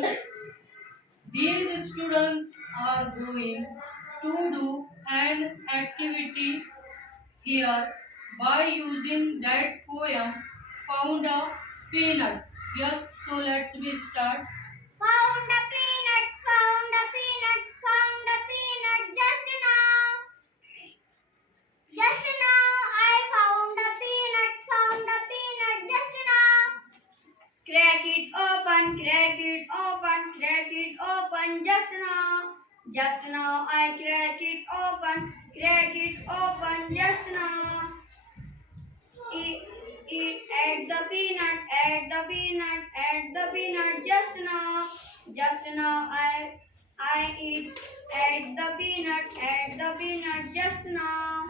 students. These students are going to do an activity here by using that poem found a peanut. Yes, so let's be start. Found a peanut, found a peanut, found a peanut just now. Just now I found a peanut just now. Crack it open, crack it open, crack it open just now. Just now I crack it open just now. Eat at the peanut, at the peanut, at the peanut just now. Just now I eat at the peanut just now.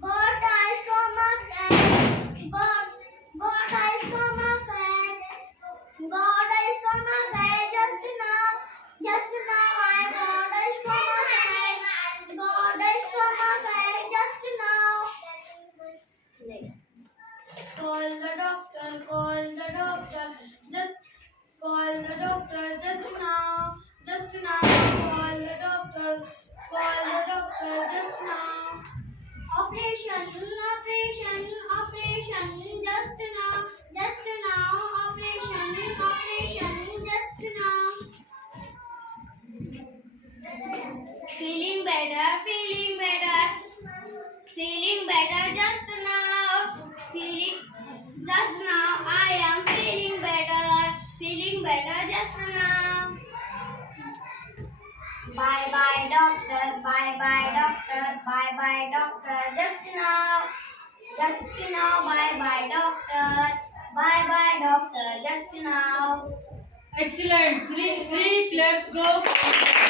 Got a stomach ache, got a stomach ache, got a stomach ache just now. Just now I got a stomach ache, got a stomach ache just now. Call the doctor, call the doctor, just call the doctor just now. Just now call the doctor just now. Operation, operation, operation just now. Just now operation, just now. Feeling better, just now. Just now I am feeling better just now. Bye bye doctor, bye bye doctor, bye bye doctor just now. Just now bye bye doctor just now. Excellent. Three claps go.